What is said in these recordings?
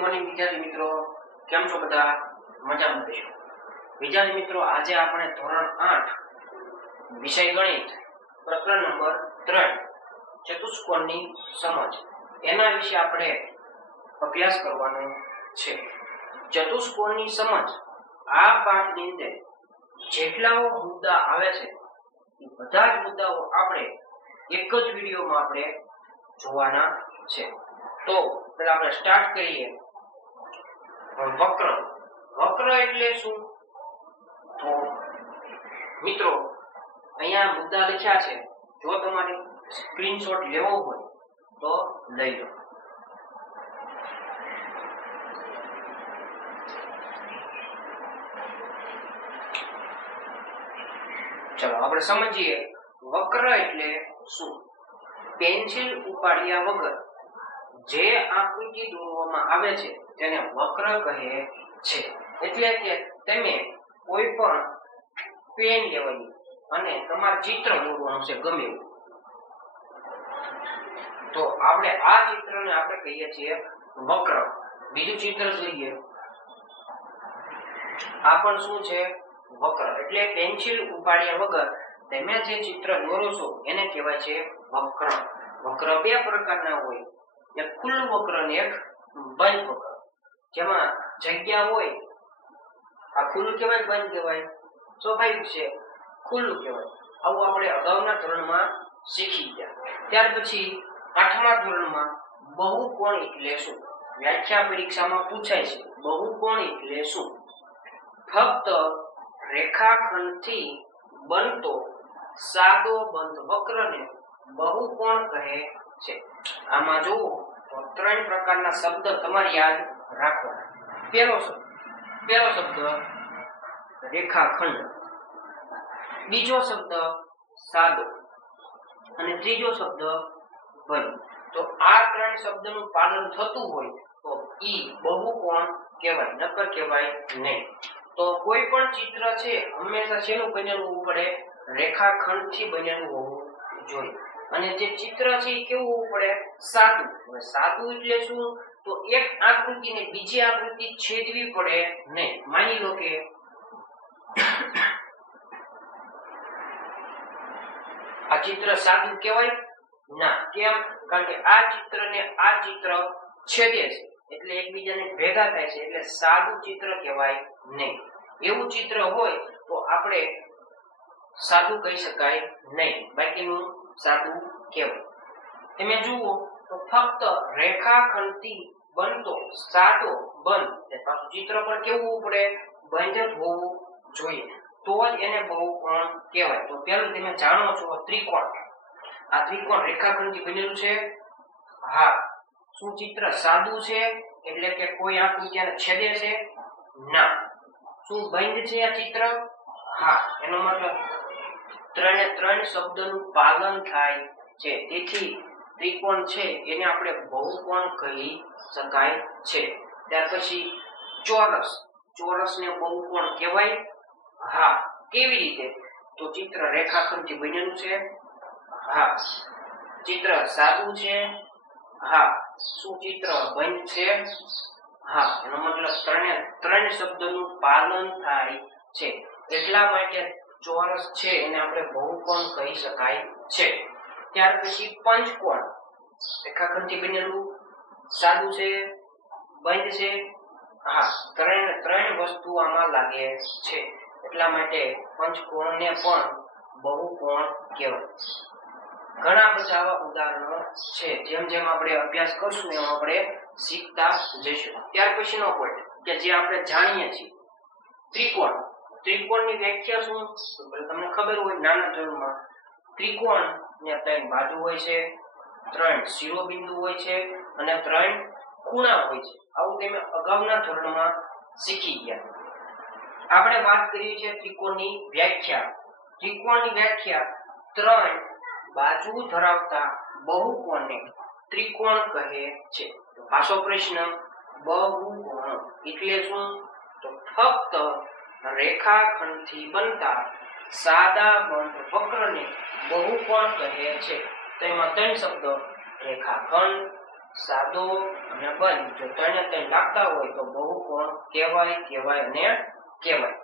Morning વિદ્યાર્થી મિત્રો, કેમ છો બધા? મજામાં રહેશો. વિદ્યાર્થી મિત્રો, આજે આપણે ધોરણ 8 વિષય ગણિત પ્રકરણ નંબર 3 ચતુષ્કોણની સમજ એના વિશે આપણે અભ્યાસ કરવાનો છે. ચતુષ્કોણની સમજ આ પાઠની અંદર જેટલાઓ મુદ્દા આવે છે એ બધા જ મુદ્દાઓ આપણે એક જ વિડીયોમાં આપણે જોવાના છે. તો પહેલા આપણે સ્ટાર્ટ કરીએ. વક્ર. વક્ર એટલે શું? તો મિત્રો અહીંયા મુદ્દા લખ્યા છે. જો તમારે સ્ક્રીનશોટ લેવો હોય તો લઈ લો. ચલો આપણે સમજીએ વક્ર એટલે શું. પેન્સિલ ઉપાડ્યા વગર જે આકૃતિ દોરવામાં આવે છે તેને વક્ર કહે છે. એટલે કે તમે કોઈ પણ પેન લેવાની અને તમારે ચિત્ર દોરવાનું છે ગમે એવું, તો આપણે આ ચિત્રને આપણે કહીએ છીએ વક્ર. બીજું ચિત્ર જોઈએ. આ પણ શું છે? વક્ર. એટલે પેન્સિલ ઉપાડ્યા વગર તમે જે ચિત્ર દોરો છો એને કહેવાય છે વક્ર. વક્ર બે પ્રકારના હોય, એક ખુલ્લું વક્ર અને એક બંધ વક્ર. જેમાં જગ્યા હોય, આ ખુલ્લું કહેવાય બંધ કહેવાય? સ્વાભાવિક છે, ખુલ્લું કહેવાય. આવું આપણે અગાઉના ધોરણમાં શીખી ગયા. ત્યાર પછી 8મા ધોરણમાં બહુકોણ એટલે શું? વ્યાખ્યા પરીક્ષામાં પૂછાય છે. બહુકોણ એટલે શું? ફક્ત રેખાખંડથી બનતો સાદો બંધ વક્રને બહુકોણ કહે છે. આમાં જુઓ તો 3 પ્રકારના શબ્દ તમારે યાદ રાખવાના. પહેલો શબ્દ રેખાખંડ, બીજો શબ્દ સાદો અને ત્રીજો શબ્દ બંધ. તો આ 3 શબ્દનું પાલન થતું હોય તો ઈ બહુકોણ કહેવાય, નકર કહેવાય નહીં. તો કોઈ પણ ચિત્ર છે હંમેશા શેનું બનેલું હોવું પડે? રેખાખંડથી બનેલું હોવું જોઈએ. અને જે ચિત્ર છે એ કેવું હોવું પડે? સાદું. હવે સાદું એટલે શું? તો એક આકૃતિને બીજી આકૃતિ છેદવી પડે નહીં. માની લો કે આ ચિત્ર સાદું કહેવાય ના. કેમ? કારણ કે આ ચિત્રને આ ચિત્ર છેદે છે, એટલે એકબીજાને ભેગા થાય છે, એટલે સાદું ચિત્ર કહેવાય નહીં. એવું ચિત્ર હોય તો આપણે સાદું કહી શકાય નહીં, બાકીનું સાદું કહેવાય. તમે જુઓ તો ફક્ત રેખાખંડથી બનતો સાદો બંધ, ચિત્ર પણ કેવું હોવું પડે? બંધ જ હોવું જોઈએ, તો જ એને બહુકોણ કહેવાય. તો પહેલું તમે જાણો છો ત્રિકોણ. આ ત્રિકોણ રેખાખંડથી બનેલું છે? હા. શું ચિત્ર સાદું છે? એટલે કે કોઈ આકૃતિને છેદે છે? ના. શું બંધ છે આ ચિત્ર? હા. એનો મતલબ 3 શબ્દનું પાલન થાય છે. તેથી ત્રિકોણ છે એને આપણે બહુકોણ કહી શકાય છે. ત્યાર પછી ચોરસ. ચોરસને બહુકોણ કહેવાય? હા. કેવી રીતે? તો ચિત્ર રેખાખંડથી બનેલું છે? હા. ચિત્ર સાદું છે? હા. શું ચિત્ર બંધ છે? હા. એનો મતલબ 3 શબ્દનું પાલન થાય છે. એટલા માટે ચોરસ છે એને આપણે બહુકોણ કહી શકાય છે. ત્યાર પછી પંચકોણ. રેખાખંડથી બનેલું, સાદું છે, બંધ છે? હા. 3 વસ્તુ આમાં લાગે છે, એટલા માટે પંચકોણને પણ બહુકોણ કહેવાય. ઘણા બધા આવા ઉદાહરણો છે. જેમ જેમ આપણે અભ્યાસ કરશું એમ આપણે શીખતા જઈશું. ત્યાર પછીનો પોઈન્ટ કે જે આપણે જાણીએ છીએ, ત્રિકોણ. ત્રિકોણની વ્યાખ્યા શું? તમને ખબર હોય નાના ધોરણમાં ત્રિકોણને 3 બાજુ હોય છે, 3 શિરોબિંદુ હોય છે અને 3 ખૂણા હોય છે. આવું તમે અગાઉના ધોરણમાં શીખી ગયા. આપણે વાત કરીએ છીએ ત્રિકોણની વ્યાખ્યા. ત્રિકોણની વ્યાખ્યા 3 બાજુ ધરાવતા બહુકોણને ત્રિકોણ કહે છે. પાછો પ્રશ્ન, બહુકોણ એટલે શું? તો ફક્ત રેખાખંડથી બનતા સાદા બંધ વક્રને બહુકોણ કહે છે. તો એમાં 3 શબ્દ રેખાખંડ, સાદો અને બંધ જો ત્રણે ત્રણ લાગતા હોય તો બહુકોણ કહેવાય અને કહેવાય.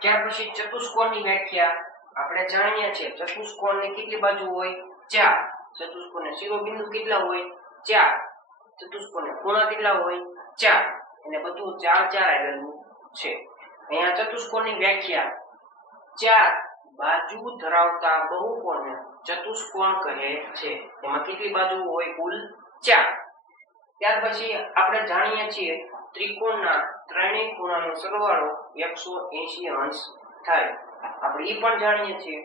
ત્યાર પછી ચતુષ્કોણની વ્યાખ્યા આપણે જાણીએ છીએ. ચતુષ્કોણની કેટલી બાજુ હોય? 4. ચતુષ્કોણના શિરોબિંદુ કેટલા હોય? 4. ચતુષ્કોણના ખૂણા કેટલા હોય? 4. અને બધું 4 આવેલું છે. અહીંયા ચતુષ્કોણની વ્યાખ્યા 4 બાજુ ધરાવતા બહુકોણને ચતુષ્કોણ કહે છે. એમાં કેટલી બાજુ હોય? કુલ 4. ત્યાર પછી આપણે જાણીએ છીએ ત્રિકોણના ત્રણેય ખૂણાનો સરવાળો 180 અંશ થાય. આપણે એ પણ જાણીએ છીએ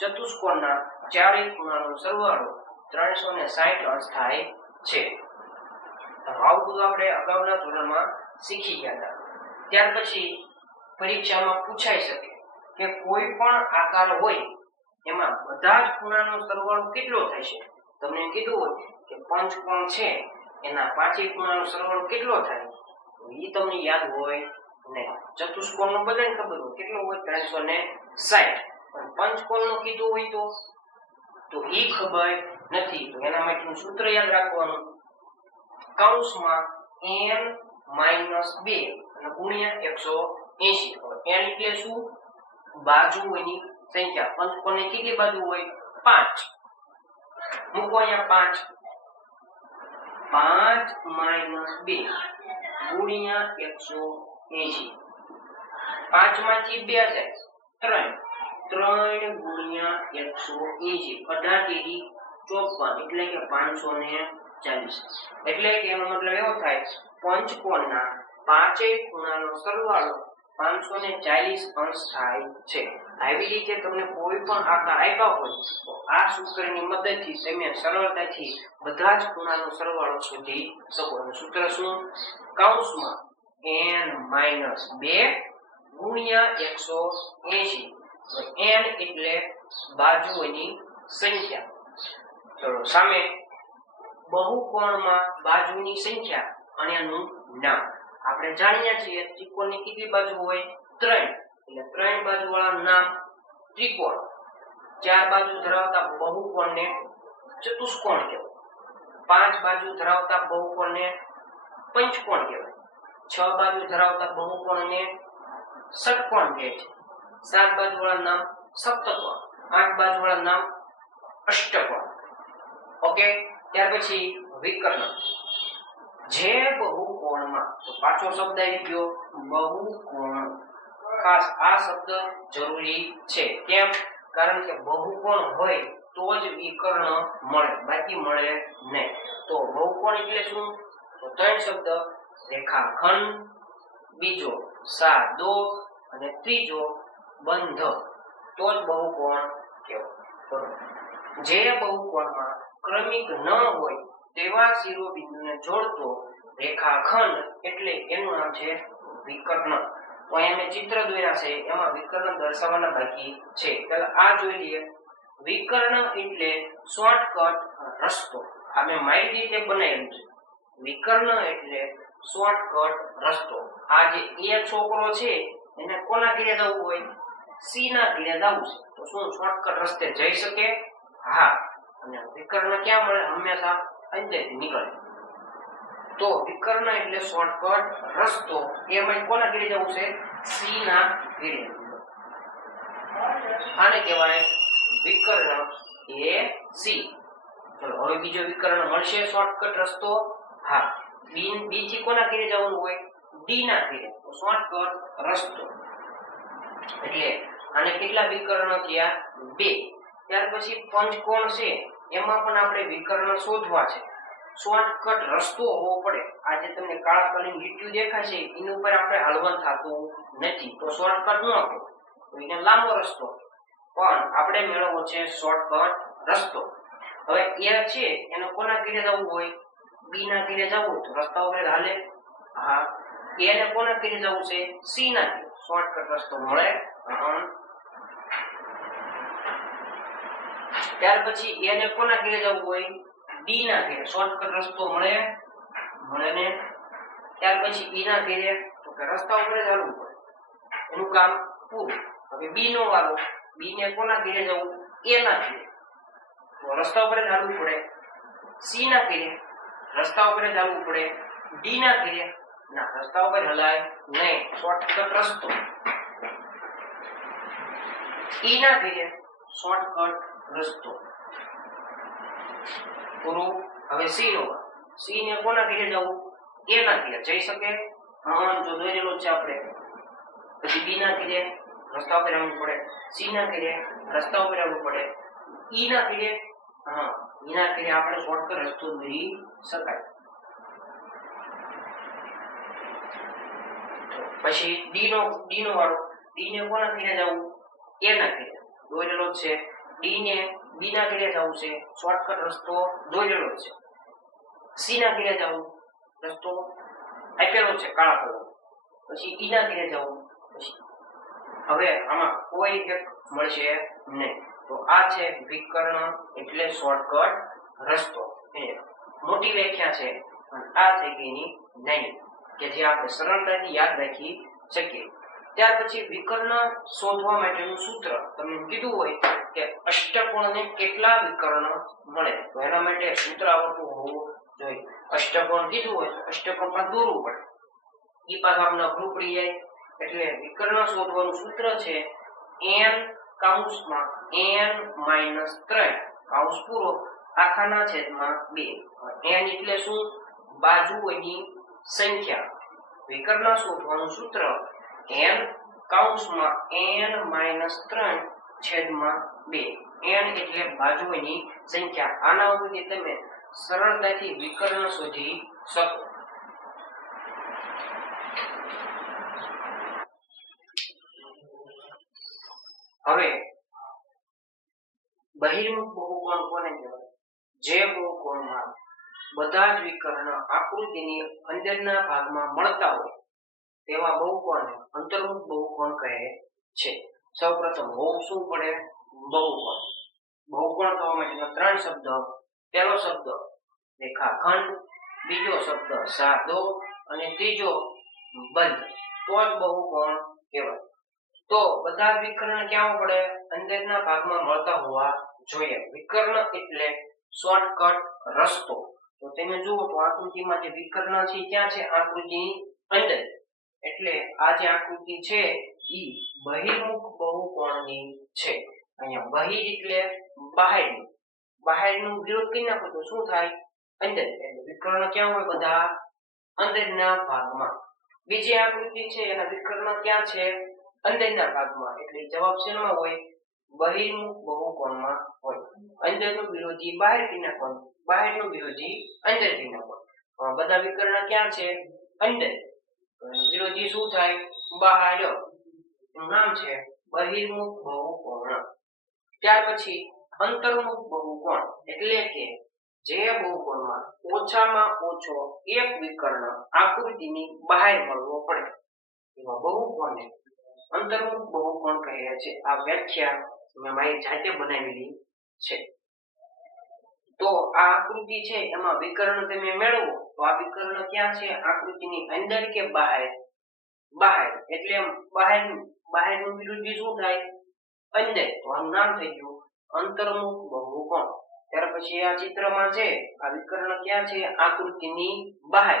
ચતુષ્કોણના ચારેય ખૂણાનો સરવાળો 360 અંશ થાય છે. આવું બધું આપણે અગાઉના ધોરણમાં શીખી ગયા હતા. ત્યાર પછી પરીક્ષામાં પૂછાઈ શકે કે કોઈ પણ આકાર હોય એમાં બધા જ ખૂણાનો સરવાળો કેટલો થશે. તમને કીધું હોય કે પંચકોણ છે એના પાંચેય ખૂણાનો સરવાળો કેટલો થાય, એ તમને યાદ હોય નહીં. ચતુષ્કોણનો બધાને ખબર હોય કેટલો હોય? 360. પણ પંચકોણનો કીધું હોય તો એ ખબર નથી. તો એના માટેનું સૂત્ર યાદ રાખવાનું, કૌંસમાં n - 2 અને ગુણ્યા 180. n એટલે શું? બાજુઓની સંખ્યા. પંચકોણની કેટલી બાજુ હોય? 5. મૂકો અહીંયા 5 5 - 2 ગુણ્યા 180. 5 માંથી 2 જાય 3 3 ગુણ્યા 180. 18 54 એટલે કે 540. એટલે કે એનો મતલબ એવો થાય પંચકોણના પાંચેય ખૂણાનો સરવાળો 540 અંશ થાય છે. આવી રીતે તમને કોઈ પણ આકાર આપ્યા હોય તો આ સૂત્રની મદદથી તમે સરળતાથી બધા જ ખૂણાનો સરવાળો શોધી શકો. સૂત્ર શું? કૌંસમાં n - 2 ગુણ્યા 180. n એટલે બાજુઓની સંખ્યા. ચલો સામે બહુકોણમાં બાજુની સંખ્યા અને એનું નામ. આપણે જાણીએ છીએ ત્રિકોણની કેટલી બાજુ હોય? 3. એટલે 3 બાજુ વાળા નામ ત્રિકોણ. 4 બાજુ ધરાવતા બહુકોણને ચતુષ્કોણ કહેવાય. 5 બાજુ ધરાવતા બહુકોણને પંચકોણ કહેવાય. 6 બાજુ ધરાવતા બહુકોણને ષટકોણ કહે છે. 7 બાજુ વાળા નામ સપ્તકોણ. 8 બાજુ વાળા નામ અષ્ટકોણ. ઓકે. ત્યાર પછી વિકર્ણ. જે બહુકોણમાં, તો પાછો શબ્દ આવી ગયો બહુકોણ. ખાસ આ શબ્દ જરૂરી છે. કેમ? કારણ કે બહુકોણ હોય તો જ વિકર્ણ મળે, બાકી મળે નહીં. તો બહુકોણ એટલે શું? તો 3 શબ્દ: રેખાખંડ, બીજો સાદો અને ત્રીજો બંધ. તો જ બહુકોણ કહેવાય. જે બહુકોણમાં ક્રમિક ન હોય તેવા શિરોબિંદુને જોડતો રેખાખંડ એટલે એનું નામ છે વિકર્ણ. તો અહીંયા મેં ચિત્ર દોર્યા છે, એમાં વિકર્ણ દર્શાવવાના બાકી છે. પહેલા આ જોઈ લઈએ. વિકર્ણ એટલે શોર્ટકટ રસ્તો. આ મેં મારી રીતે બનાવેલું છે. વિકર્ણ એટલે શોર્ટકટ રસ્તો. આ જે એક છોકરો છે એને કોના ઘરે જવું હોય? સી ના ઘરે જવું છે. તો શું શોર્ટકટ રસ્તે જઈ શકે? હા. અને વિકર્ણ ક્યાં મળે? હંમેશા અંદરથી નીકળે. તો વિકર્ણ એટલે શોર્ટકટ રસ્તો. એમાં કોના ઘરે જવું છે? સી ના ઘરે. આને કહેવાય વિકર્ણ એ સી. ચલો હવે બીજો વિકર્ણ મળશે શોર્ટકટ રસ્તો. હા. બી થી કોના ઘરે જવાનું હોય? ડી ના ઘરે. તો શોર્ટકટ રસ્તો. એટલે આને કેટલા વિકર્ણ થયા? 2. ત્યાર પછી પંચકોણ છે, એમાં પણ આપણે વિકર્ણ શોધવા છે. શોર્ટકટ રસ્તો હોવો પડે. આજે તમને કાળા કલરની લીટીઓ દેખાય છે એની ઉપર આપણે હલવાનું થતું નથી, તો શોર્ટકટ ન કહેવાય. તો એને લાંબો રસ્તો. પણ આપણે મેળવવો છે શોર્ટકટ રસ્તો. હવે એ છે એને કોના ઘરે જવું હોય? બી ના ઘરે જવું તો રસ્તા ઉપર હાલે? હા. એને કોના ઘરે જવું છે? સી ના ઘરે. શોર્ટકટ રસ્તો મળે? ત્યાર પછી એને કોના ઘરે જવું હોય? ડી ના ઘરે. શોર્ટકટ રસ્તો મળે ને? ત્યાર પછી ઈ ના ઘરે, તો કે રસ્તા ઉપર જ હાલવું પડે, એનું કામ પૂરું. હવે બી નો વારો. બી ને કોના ઘરે જવું? એ ના ઘરે. તો રસ્તા ઉપર જ હાલવું પડે. સી ના ઘરે. રસ્તા ઉપર જ આવવું પડે. ડી ના ઘેરે ના, રસ્તા ઉપર હલાય નહીં, શોર્ટકટ રસ્તો. ઈ ના ઘેરે શોર્ટકટ રસ્તો પૂરું. હવે સી નો સી ને કોના ઘેરે જવું? એ ના ઘેરે જઈ શકે. હા, જો દોરેલો છે આપણે. પછી બી ના ઘેરે રસ્તા ઉપર આવવું પડે, સી ના ઘેરે રસ્તા ઉપર આવવું પડે, ઈ ના ઘેરે હા ઈ ના ઘેરે આપણે શોર્ટકટ રસ્તો દોરી શકાય. પછી ડી નો વાળો. ડી ને કોના ઘેરે જવું? એ ના ઘેરે દોરેલો છે. ડી ને બી ના ઘેરે જવું છે, શોર્ટકટ રસ્તો દોરેલો છે. સી ના ઘેરે જવું, રસ્તો આપેલો છે કાળા કલર. પછી ઈ ના ઘેરે જવું. પછી હવે આમાં કોઈ એક મળશે નહીં. તો આ છે વિકર્ણ એટલે શોર્ટકટ રસ્તો. મોટી વ્યાખ્યા છે. આ થઈ ગઈની નહીં કે જે આપણે સરળતાથી યાદ રાખી શકીએ. ત્યાર પછી વિકર્ણ શોધવા માટેનું સૂત્ર તમને કીધું હોય કે અષ્ટકોણને કેટલા વિકર્ણ મળે, તો એના માટે સૂત્ર આવડતું હોવું જોઈએ. અષ્ટકોણ કીધું હોય તો અષ્ટકોણ પર દોરવું પડે. ઈ પાછું આપણે અઘરું પડી જાય. એટલે વિકર્ણ શોધવાનું સૂત્ર છે n કૌંસમાં n - 3 કૌંસ પૂરો આખાના છેદમાં 2. n એટલે શું? બાજુઓની સંખ્યા. વિકર્ણ શોધવાનું સૂત્ર n કૌંસમાં n - 3 છેદમાં 2. n એટલે બાજુઓની સંખ્યા. આના ઉપરથી તમે સરળતાથી વિકર્ણ શોધી શકો. હવે બહિર્મુખ બહુકોણ કોને કહેવાય? જે બહુકોણમાં બધા જ વિકર્ણ આકૃતિની અંદરના ભાગમાં મળતા હોય તેવા બહુકોણને અંતર્મુખ બહુકોણ કહે છે. સૌપ્રથમ હોવું શું પડે? બહુકોણ. બહુકોણ થવા માટેના 3 શબ્દ. પહેલો શબ્દ રેખાખંડ, બીજો શબ્દ સાદો અને ત્રીજો બંધ. તો જ બહુકોણ કહેવાય. તો બધા વિકર્ણ ક્યાં પડે? અંદરના ભાગમાં મળતા હોવા જોઈએ. વિકર્ણ એટલે શોર્ટકટ રસ્તો. તો તમે જુઓ તો આકૃતિમાં જે વિકર્ણ છે ક્યાં છે? આકૃતિની અંદર. એટલે આ જે આકૃતિ છે ઈ બહિર્મુખ બહુકોણની છે. અહીંયા બહિર એટલે બહારનું. બહારનું વિરોધ કરી નાખો તો શું થાય? અંદર. એટલે વિકર્ણ ક્યાં હોય? બધા અંદરના ભાગમાં. બીજી આકૃતિ છે એના વિકર્ણ ક્યાં છે? અંદરના ભાગમાં. એટલે જવાબ શેમાં હોય? બહિર્મુખ બહુકોણમાં હોય. અંદરનું વિરોધી બહાર કરી નાખવાનું, બહારનું વિરોધી અંદર કરી નાખવાનું. બધા વિકર્ણ ક્યાં છે? અંદર. વિરોધી શું થાય? બહાર. એનું નામ છે બહિર્મુખ બહુકોણ. ત્યાર પછી અંતર્મુખ બહુકોણ એટલે કે જે બહુકોણમાં ઓછામાં ઓછો એક વિકર્ણ આકૃતિની બહાર મળવો પડે એવા બહુકોણને અંતર્મુખ બહુકોણ કહે છે. આ વ્યાખ્યા મેં મારી જાતે બનાવેલી છે. તો આ આકૃતિ છે એમાં વિકર્ણ તમે મેળવો તો આ વિકર્ણ ક્યાં છે? આકૃતિની અંદર કે બહાર? બહાર. એટલે બહારનું વિરોધી શું થાય? અંદર. તો આનું નામ થઈ ગયું અંતર્મુખ બહુકોણ. ત્યાર પછી આ ચિત્રમાં છે આ વિકર્ણ ક્યાં છે? આકૃતિની બહાર.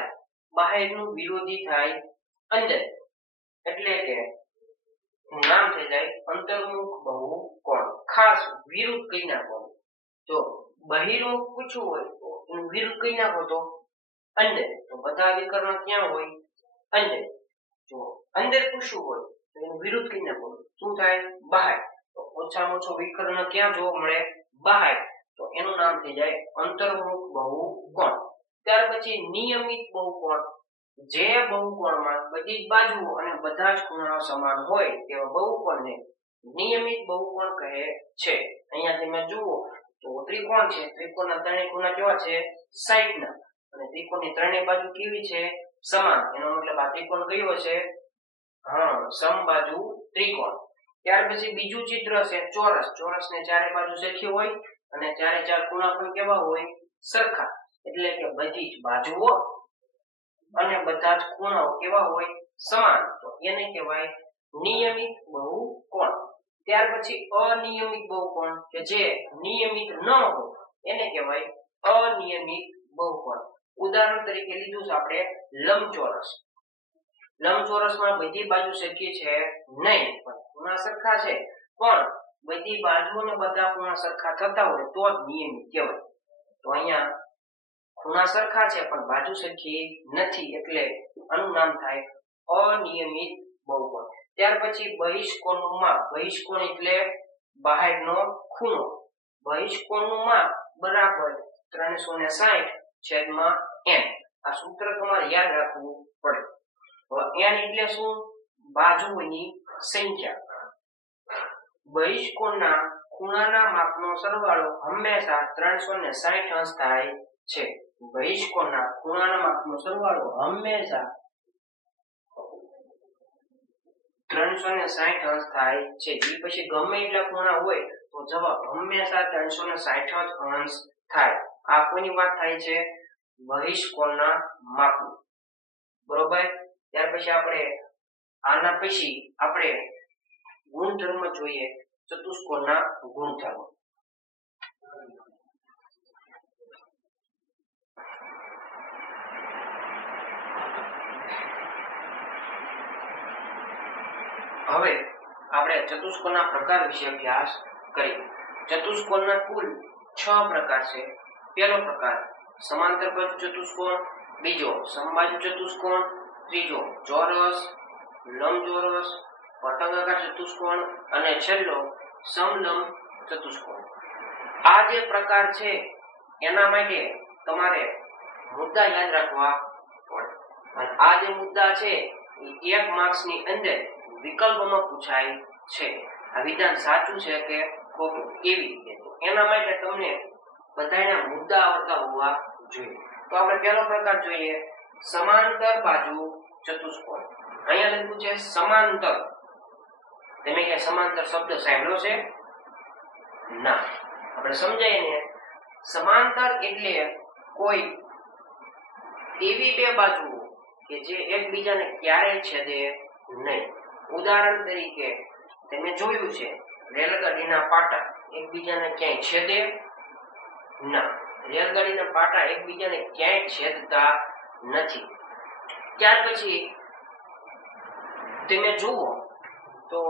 બહારનું વિરોધી થાય અંદર. એટલે કે નામ થઈ જાય અંતર્મુખ બહુકોણ. ખાસ વિરુદ્ધ કહી નાખવાનું. જો બહિર્મુખ પૂછવું હોય તો એનું વિરુદ્ધ કહી નાખો તો અંદર. તો બધા વિકર્ણ ક્યાં હોય? અંદર. જો અંદર પૂછવું હોય તો એનું વિરુદ્ધ કહી નાખવાનું. શું થાય? બહાર. તો ઓછામાં ઓછો વિકર્ણ ક્યાં જોવા મળે? બહાર. તો એનું નામ થઈ જાય અંતર્મુખ બહુકોણ. ત્યાર પછી નિયમિત બહુકોણ. જે બહુકોણમાં બધી જ બાજુઓ અને બધા જ ખૂણાઓ સમાન હોય તેવા બહુકોણને નિયમિત બહુકોણ કહે છે. અહીંયા તમે જુઓ તો ત્રિકોણ છે. ત્રિકોણના ત્રણેય ખૂણા કેવા છે? 60 ના. અને ત્રિકોણની ત્રણેય બાજુ કેવી છે? સમાન. એનો મતલબ આ ત્રિકોણ કયો છે? સમબાજુ ત્રિકોણ. ત્યાર પછી બીજું ચિત્ર છે ચોરસ. ચોરસને ચારે બાજુ સરખી હોય અને ચારે ચાર ખૂણા પણ કેવા હોય? સરખા. એટલે કે બધી જ બાજુઓ અને બધા જ ખૂણાઓ કેવા હોય? સમાન. તો એને કહેવાય નિયમિત બહુકોણ. ત્યાર પછી અનિયમિત બહુકોણ કે જે નિયમિત ન હોય એને કહેવાય અનિયમિત બહુકોણ. ઉદાહરણ તરીકે લીધું છે આપણે લંબચોરસ. લંબચોરસમાં બધી બાજુ સરખી છે નહીં, પણ ખૂણા સરખા છે, પણ બધી બાજુઓને બધા ખૂણા સરખા થતા હોય તો જ નિયમિત કહેવાય. તો અહીંયા ખૂણા સરખા છે પણ બાજુ સરખી નથી, એટલે આનું નામ થાય અનિયમિત બહુકોણ. ત્યાર પછી બહિષ્કોણનું માપ. બહિષ્કોણ એટલે બહારનો ખૂણો. બહિષ્કોણનું માપ બરાબર 360/n. આ સૂત્ર તમારે યાદ રાખવું પડે. હવે n એટલે શું? બાજુઓની સંખ્યા. બહિષ્કોણના ખૂણાના માપનો સરવાળો હંમેશા 360 અંશ થાય છે. બહિષ્કોણના ખૂણાના માપનો સરવાળો હંમેશા 360 અંશ થાય છે. એ પછી ગમે એટલા ખૂણા હોય તો જવાબ હંમેશા 360 અંશ થાય. આ કોની વાત થાય છે? બહિષ્કોણના માપની. બરોબર. ત્યાર પછી આના પછી આપણે ગુણધર્મ જોઈએ, ચતુષ્કોણના ગુણધર્મ. હવે આપણે ચતુષ્કોણના પ્રકાર વિશે અભ્યાસ કરીએ. ચતુષ્કોણના કુલ 6 પ્રકાર છે. પહેલો પ્રકાર સમાંતર બાજુ ચતુષ્કોણ, બીજો સમબાજુ ચતુષ્કોણ, ત્રીજો ચોરસ, લંબચોરસ, પતંગાકાર ચતુષ્કોણ અને છેલ્લો સમલંબ ચતુષ્કોણ. આ જે પ્રકાર છે એના માટે તમારે મુદ્દા યાદ રાખવા પડે. અને આ જે મુદ્દા છે એ 1 માર્ક્સની અંદર વિકલ્પમાં પૂછાય છે. આ વિધાન સાચું છે કે ખોટું, કેવી રીતે? એના માટે તમને બધાના મુદ્દા આવડતા હોવા જોઈએ. તો આપણે પહેલો પ્રકાર જોઈએ, સમાંતર બાજુ ચતુષ્કોણ. અહીંયા લખ્યું છે સમાંતર. તમે કે સમાંતર શબ્દ સાંભળ્યો છે? ના. આપણે સમજાય ને, સમાંતર એટલે કોઈ એવી બે બાજુઓ કે જે એકબીજાને ક્યારેય છેદે નહીં. ઉદાહરણ તરીકે તમે જોયું છે રેલગાડીના પાટા એકબીજાને ક્યાંય છેદે ના. રેલગાડીના પાટા એકબીજાને ક્યાંય છેદતા નથી. ત્યાર પછી તમે જુઓ તો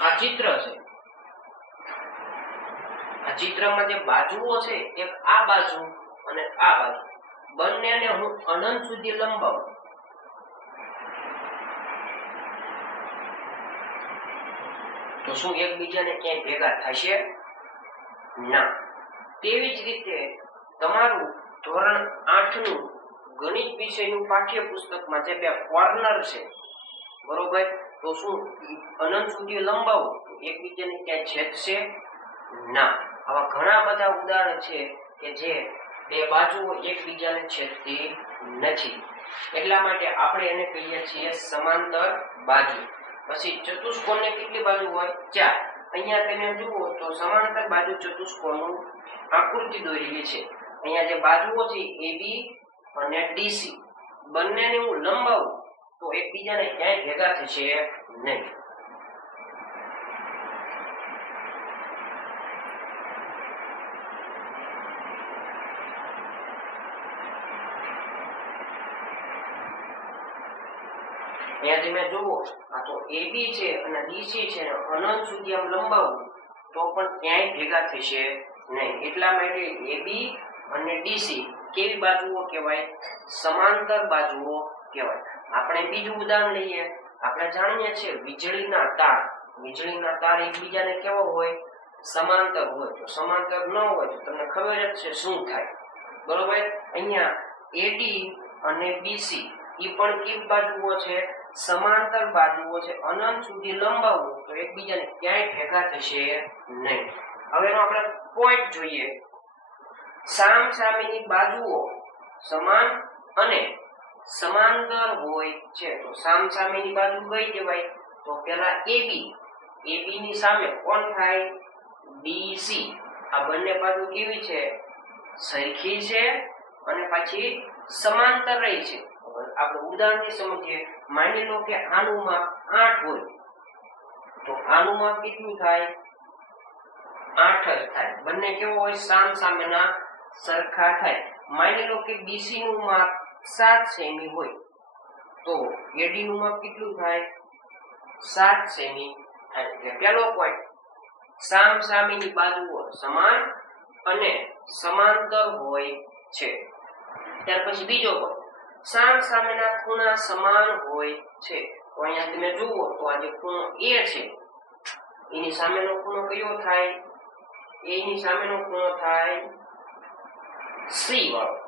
આ ચિત્ર છે. આ ચિત્રમાં જે બાજુઓ છે, એક આ બાજુ અને આ બાજુ, બંનેને હું અનંત સુધી લંબાવું તો શું એકબીજાને ક્યાંય ભેગા થશે? ના. તેવી જ રીતે તમારું ધોરણ 8 નું ગણિત વિષયનું પાઠ્યપુસ્તકમાં જે બે કોર્નર છે, બરોબર, તો શું અનંત સુધી લંબાવો તો એકબીજાને ક્યાંય છેદશે? ના. આવા ઘણા બધા ઉદાહરણ છે કે જે બે બાજુઓ એકબીજાને છેદતી નથી. એટલા માટે આપણે એને કહીએ છીએ સમાંતર બાજુ. પછી ચતુષ્કોણને કેટલી બાજુ હોય? 4. અહીંયા તમે જુઓ તો સમાંતર બાજુ ચતુષ્કોણનું આકૃતિ દોરેલી છે. અહીંયા જે બાજુઓ છે AB અને DC, બંનેને હું લંબાવું તો એકબીજાને ક્યાંય ભેગા થશે નહીં. અહીંયા તમે જુઓ આ તો AB છે અને DC છે, અનંત સુધી આમ લંબાવું તો પણ ક્યાંય ભેગા થશે નહીં. એટલા માટે AB અને DC કેવી બાજુઓ કહેવાય? સમાંતર બાજુઓ કહેવાય. આપણે બીજું ઉદાહરણ લઈએ. આપણે જાણીએ છીએ વીજળીના તાર. વીજળીના તાર એકબીજાને કેવો હોય? સમાંતર હોય. તો સમાંતર ન હોય તો તમને ખબર જ છે શું થાય, બરોબર. અહીંયા AD અને BC એ પણ કેવી બાજુઓ છે? સમાંતર બાજુઓ છે. અનંત સુધી લંબાવવું તો એકબીજાને ક્યાંય ભેગા થશે નહીં. હવે આપણે પોઈન્ટ જોઈએ. સામસામેની બાજુઓ સમાન અને સમાંતર હોય છે તો સામસામેની બાજુ કઈ કહેવાય? તો પહેલા AB. AB ની સામે કોણ થાય? BC. આ બંને બાજુ કેવી છે? સરખી છે અને પછી સમાંતર રહી છે. આપણે ઉદાહરણથી સમજીએ. માની લો કે આનું માપ 8 હોય તો આનું માપ કેટલું થાય? 8 જ થાય. બંને કેવો હોય? સામસામેના સરખા થાય. માની લો કે BC નું માપ 7 સેમી હોય તો AD નું માપ કેટલું થાય 7 સેમી થાય. એટલે પહેલો પોઈન્ટ સામસામેની બાજુઓ સમાન અને સમાંતર હોય છે. ત્યાર પછી બીજો પોઈન્ટ સામસામેના ખૂણા સમાન હોય છે. તો અહીંયા તમે જુઓ તો આ જે ખૂણો A છે એની સામેનો ખૂણો કયો થાય A ની સામેનો ખૂણો થાય C વાળો.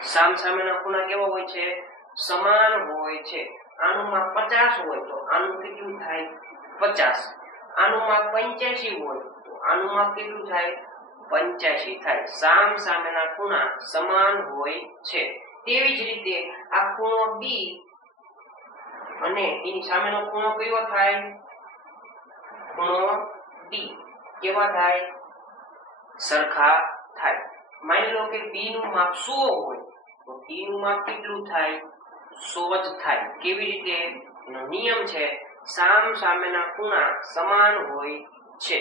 સામસામેના ખૂણા કેવા હોય છે સમાન હોય છે. આનું માપ 50 હોય તો આનું કેટલું થાય 50. આનું માપ 85 હોય તો આનું માપ કેટલું થાય 85 થાય. સામસામેના ખૂણા સમાન હોય છે. તેવી જ રીતે આ ખૂણો B અને એની સામેનો ખૂણો કયો થાય ખૂણો D કેવા થાય સરખા થાય. માની લો કે B નું માપ 100 હોય તો D નું માપ કેટલું થાય 100 જ થાય. કેવી રીતે એનો નિયમ છે સામસામેના ખૂણા સમાન હોય છે.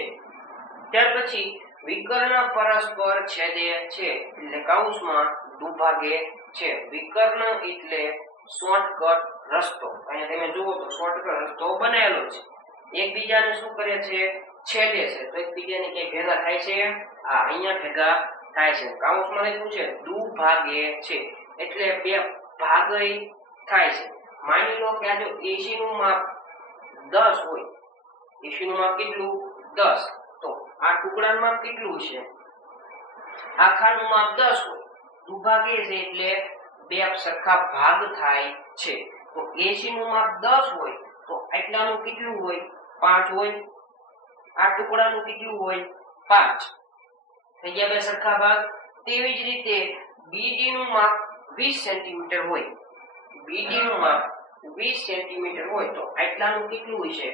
ત્યાર પછી વિકર્ણ પરસ્પર છેદે છે એટલે કૌંસમાં દુભાગે છે. વિકર્ણ એટલે શોર્ટકટ રસ્તો. અહીંયા તમે જુઓ તો શોર્ટકટ રસ્તો બનાવેલો છે. એકબીજાને શું કરે છે છેદે છે તો એકબીજાને કઈ ભેગા થાય છે અહીંયા ભેગા થાય છે. કૌંસમાં લખ્યું છે દુભાગે છે એટલે બે ભાગય થાય છે. માની લો કે આ જો AC નું માપ 10 હોય AC નું માપ કેટલું 10 તો આ ટુકડાનું માપ કેટલું છે આખાનું માપ 10 હોય દુભાગે છે એટલે બે સરખા ભાગ થાય છે. તો AC નું માપ 10 હોય તો આટલાનું કેટલું હોય 5 હોય. આ ટુકડાનું કેટલું હોય 5 થઈ ગયા બે સરખા ભાગ. તેવી જ રીતે BD નું માપ 20 સેન્ટીમીટર હોય BD નું માપ 20 સેન્ટીમીટર હોય તો આટલાનું કેટલું હશે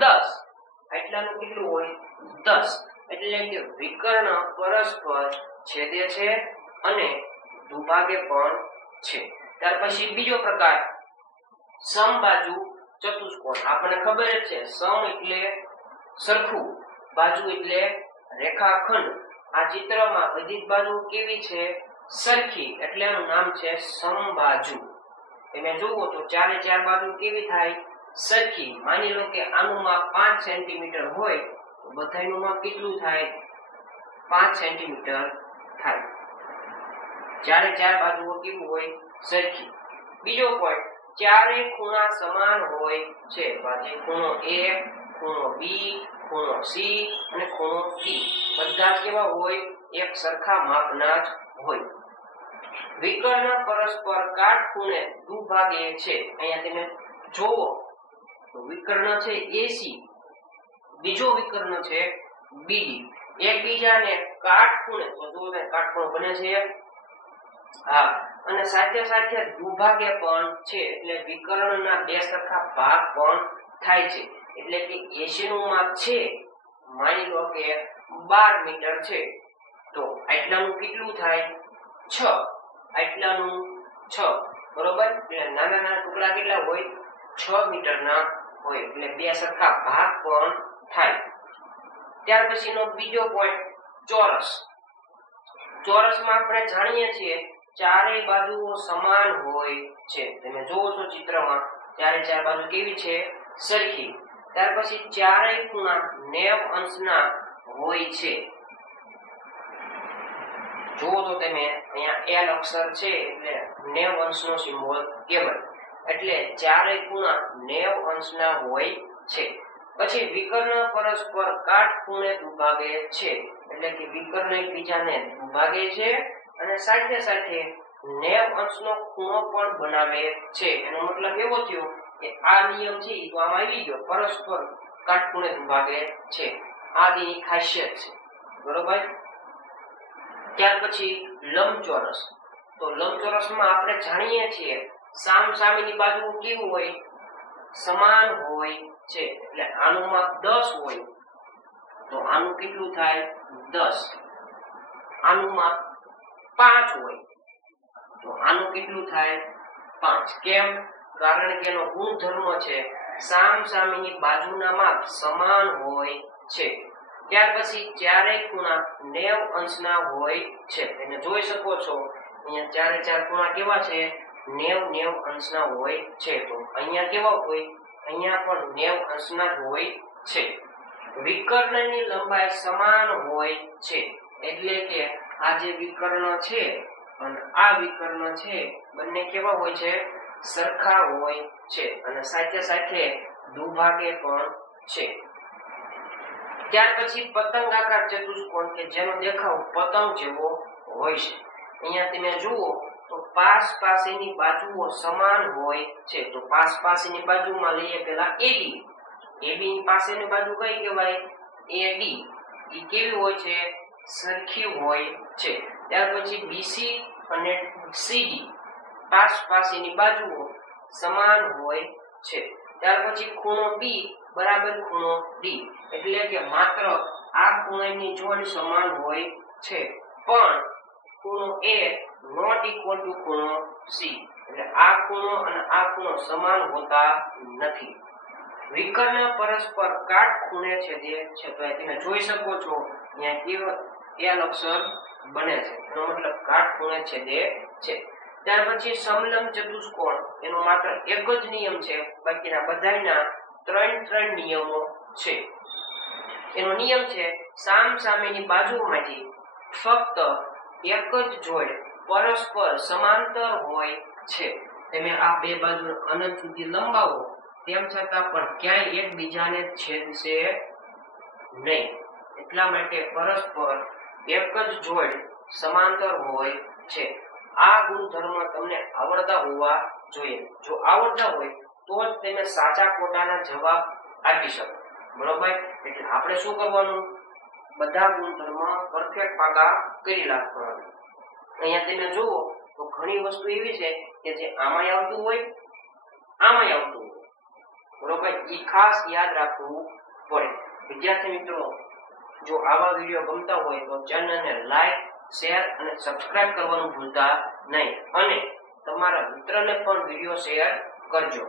10. આટલાનું કેટલું હોય 10. એટલે કે વિકર્ણ પરસ્પર છેદે છે અને દુભાગે પણ છે. ત્યાર પછી બીજો પ્રકાર સમબાજુ ચતુષ્કોણ. આપણને ખબર જ છે સમ એટલે સરખું બાજુ એટલે રેખાખંડ. આ ચિત્રમાં બધી બાજુ કેવી છે સરખી એટલે એનું નામ છે સમબાજુ. તમે જુઓ તો ચારે ચાર બાજુ કેવી થાય સરખી. માની લો કે આનું માપ 5 સેન્ટીમીટર હોય તો બધાયનું માપ કેટલું થાય 5 સેન્ટીમીટર થાય. ચારે ચાર બાજુઓ કેવું હોય સરખી. બીજો પોઈન્ટ ચારે ખૂણા સમાન હોય છે. બાજુ ખૂણો A ખૂણો B ખૂણો C અને ખૂણો D બધા કેવા હોય એક સરખા માપના જ હોય. વિકર્ણ પરસ્પર કાટખૂણે દુભાગે છે. અહીંયા તમે જોવો તો વિકર્ણ છે AC બીજો વિકર્ણ છે BD એકબીજાને કાટખૂણે તો જો કાટખૂણો બને છે અને સાથે સાથે દુભાગે પણ છે એટલે વિકર્ણના બે સરખા ભાગ પણ થાય છે. એટલે કે AC નું માપ છે માની લો કે 12 મીટર છે તો આટલાનું કેટલું થાય 6. આટલાનું 6 બરોબર. એટલે નાના નાના ટુકડા કેટલા હોય 6 મીટરના હોય એટલે બે સરખા ભાગ પણ થાય. ત્યાર પછીનો બીજો પોઈન્ટ ચોરસ. ચોરસમાં આપણે જાણીએ છીએ ચારેય બાજુઓ સમાન હોય છે. તમે જોવો છો ચિત્રમાં ચારે ચાર બાજુ કેવી છે સરખી. ત્યાર પછી ચારેય ખૂણા 90 અંશના હોય છે. જોવો તો તમે અહીંયા L અક્ષર છે એટલે 90 અંશનો સિમ્બોલ કહેવાય. એટલે ચારેય ખૂણા 90 અંશના હોય છે. પછી વિકર્ણ પરસ્પર કાટખૂણે દુભાગે છે એટલે કે વિકર્ણ એકબીજાને દુભાગે છે અને સાથે સાથે 90 અંશનો ખૂણો પણ બનાવે છે. એનો મતલબ એવો થયો કે આ નિયમ છે એ તો આમાં આવી ગયો પરસ્પર કાટખૂણે દુભાગે છે. આ તેની ખાસિયત છે બરોબર. ત્યાર પછી લંબચોરસ. તો લંબચોરસમાં આપણે જાણીએ છીએ સામસામેની બાજુ કેવું હોય સમાન હોય છે. એટલે આનું માપ 10 હોય તો આનું કેટલું થાય 10. આનું માપ 5 હોય તો આનું કેટલું થાય 5. કેમ? કારણ કે એનો ગુણધર્મ છે સામસામેની બાજુના માપ સમાન હોય છે. ત્યાર પછી ચારેય ખૂણા 90 અંશના હોય છે. તમે જોઈ શકો છો અહીંયા ચારે ચાર ખૂણા કેવા છે 90 અંશના હોય છે. તો અહીંયા કેવા હોય અહીંયા પણ 90 અંશના હોય છે. વિકર્ણની લંબાઈ સમાન હોય છે એટલે કે આ જે વિકર્ણ છે અને આ વિકર્ણ છે બંને કેવા હોય છે સરખા હોય છે અને સાથે સાથે દુભાગે પણ છે. ત્યાર પછી પતંગાકાર ચતુષ્કોણ કે જેનો દેખાવ પતંગ જેવો હોય છે. અહીંયા તમે જુઓ તો પાસ પાસેની બાજુઓ સમાન હોય છે. તો પાસ પાસેની બાજુમાં લઈએ પહેલા AB. AB ની પાસેની બાજુ કઈ કહેવાય AD. એ કેવી હોય છે સરખી હોય છે. ત્યાર પછી BC અને CD પાસ પાસેની બાજુઓ સમાન હોય છે. ત્યાર પછી ખૂણો B બરાબર ખૂણો D એટલે કે માત્ર આ ખૂણાની જોડ સમાન હોય છે પણ ખૂણો A નોટ ઇક્વલ ટુ ખૂણો C એટલે આ ખૂણો અને આ ખૂણો સમાન હોતા નથી. વિકર્ણ પરસ્પર કાટખૂણે છેદે છે. તો તમે જોઈ શકો છો અહીંયા કેવા અક્ષર બને છે એનો મતલબ કાટખૂણે છેદે છે. ત્યાર પછી સમલંબ ચતુષ્કોણ એનો માત્ર એક જ નિયમ છે બાકીના બધાના ત્રણ નિયમો છે. એનો નિયમ છે સામસામેની બાજુઓમાંથી ફક્ત એક જ જોડ પરસ્પર સમાંતર હોય છે. તમે આ બે બાજુ અનંત સુધી લંબાવો તેમ છતાં પણ ક્યાંય એકબીજાને છેદશે નહીં. એટલા માટે પરસ્પર એક જ જોડ સમાંતર હોય છે. આ ગુણધર્મ તમને આવડતા હોવા જોઈએ. જો આવડતા હોય તો જ તમે સાચા ખોટાના જવાબ આપી શકો. બરોબર? એટલે આપણે શું કરવાનું બધા ગુણધર્મ પરફેક્ટ પાકા કરી નાખવાના. અહીંયા તમે જુઓ તો ઘણી વસ્તુ એવી છે કે જે આમાંય આવતું હોય આમાંય આવતું હોય. બરોબર? એ ખાસ યાદ રાખવું પડે. વિદ્યાર્થી મિત્રો જો આવા વિડીયો ગમતા હોય તો ચેનલને લાઈક શેર અને સબસ્ક્રાઇબ કરવાનું ભૂલતા નહીં અને તમારા મિત્રને પણ વિડીયો શેર કરજો.